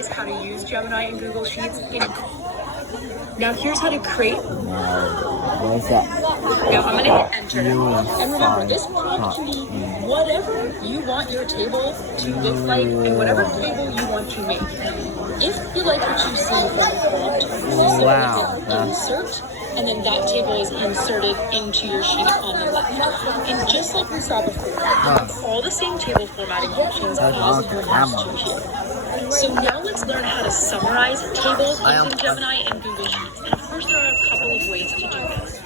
is how to use Gemini and Google Sheets. Now here's how to create. What is that? Now I'm gonna hit enter. And remember, this prompt can be whatever you want your table to look like and whatever table you want to make. If you like what you see from the prompt, you simply hit insert, and then that table is inserted into your sheet on the left. And just like we saw before, all the same table formatting options as your last two here. So now let's learn how to summarize tables using Gemini and Google Sheets. And of course, there are a couple of ways to do this.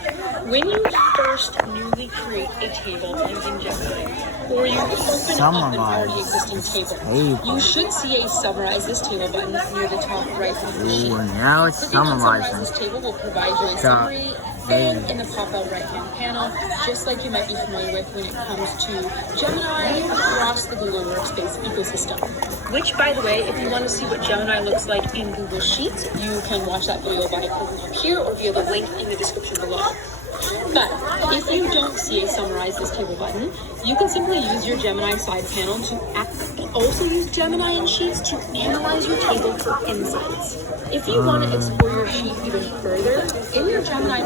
When you first newly create a table using Gemini, or you open up an already existing table, you should see a Summarize This Table button near the top right of the sheet. Now it's Clicking on Summarize This Table will provide you a summary and in the pop-out right-hand panel, just like you might be familiar with when it comes to Gemini across the Google Workspace ecosystem. Which, by the way, if you want to see what Gemini looks like in Google Sheets, you can watch that video by clicking up here or via the link in the description below. But if you don't see a Summarize This Table button, you can simply use your Gemini side panel to also use Gemini and Sheets to analyze your table for insights. If you want to explore your sheet even further, in your Gemini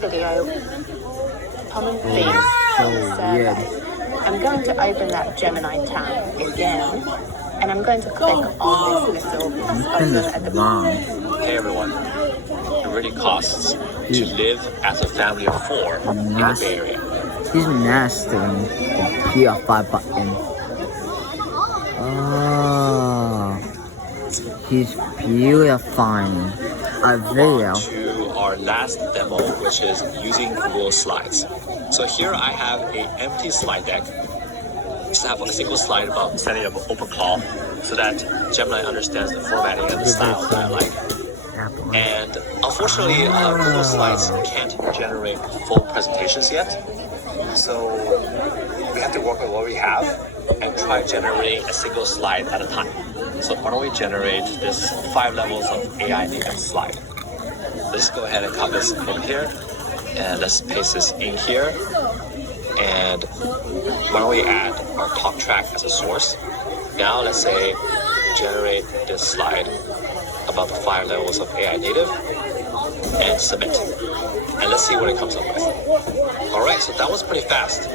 video, common theme said, I'm going to open that Gemini tab again, and I'm going to click on this little button at the bottom. Hey everyone, it really costs to live as a family of 4 in the Bay Area. He's mastering the PR5 button. Oh, he's beautifying a video. To our last demo, which is using Google Slides. So here I have an empty slide deck. Just have a single slide about setting up an OpenClaw so that Gemini understands the formatting and the style that I like. And unfortunately, Google Slides can't generate full presentations yet. So we have to work with what we have and try generating a single slide at a time. So why don't we generate this 5 levels of AI native slide. Let's go ahead and copy this over here, and let's paste this in here. And why don't we add our talk track as a source? Now let's say generate this slide about the 5 levels of AI native and submit. And let's see what it comes up with. All right, so that was pretty fast.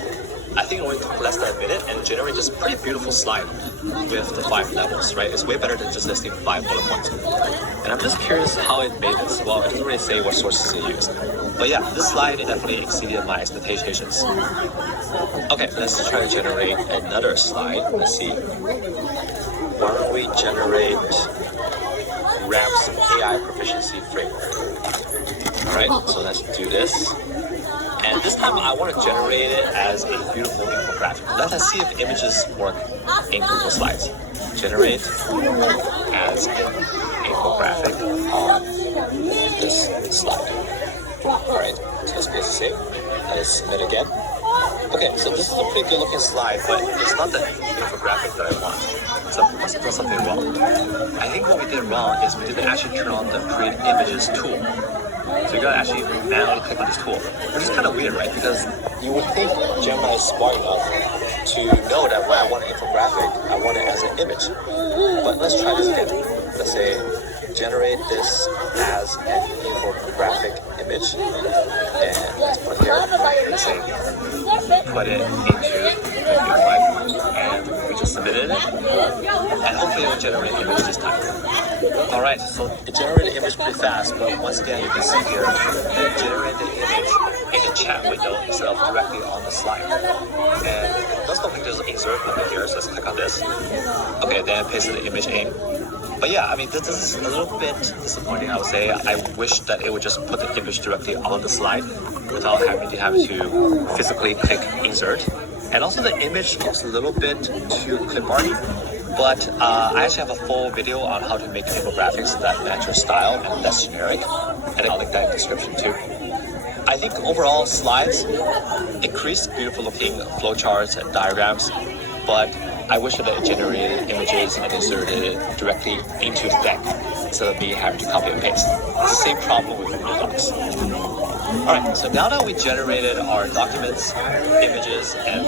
I think it only took less than a minute and generate this pretty beautiful slide with the 5 levels, right? It's way better than just listing 5 bullet points. And I'm just curious how it made this. Well, it doesn't really say what sources it used. But yeah, this slide definitely exceeded my expectations. Okay, let's try to generate another slide. Let's see. Why don't we generate RAMP's AI proficiency framework? All right, so let's do this. And this time I want to generate it as a beautiful infographic. Let us see if images work in Google Slides. Generate as an infographic on this slide. Alright, so let's press save. Let's submit again. Okay, so this is a pretty good looking slide, but it's not the infographic that I want. So we must have done something wrong. I think what we did wrong is we didn't actually turn on the create images tool. So you gotta actually manually click on this tool, which is kind of weird, right? Because you would think Gemini is smart enough to know that when I want an infographic, I want it as an image. But let's try this again. Let's say, generate this as an infographic image. And let's put here, let's say, put it into and we just submitted it. And hopefully it will generate an image this time. Alright, so it generated the image pretty fast, but once again you can see here, it generated the image in the chat window instead of directly on the slide. And let's don't think there's an insert button here, so let's click on this. Okay, then pasted the image in. But yeah, I mean, this is a little bit disappointing, I would say. I wish that it would just put the image directly on the slide without having to physically click insert. And also the image looks a little bit too clip-arty. But I actually have a full video on how to make infographics that match your style and less generic, and I'll link that in the description too. I think overall slides increase beautiful looking flowcharts and diagrams, but I wish that it generated images and inserted it directly into the deck instead of me having to copy and paste. It's the same problem with Google Docs. Alright, so now that we generated our documents, images, and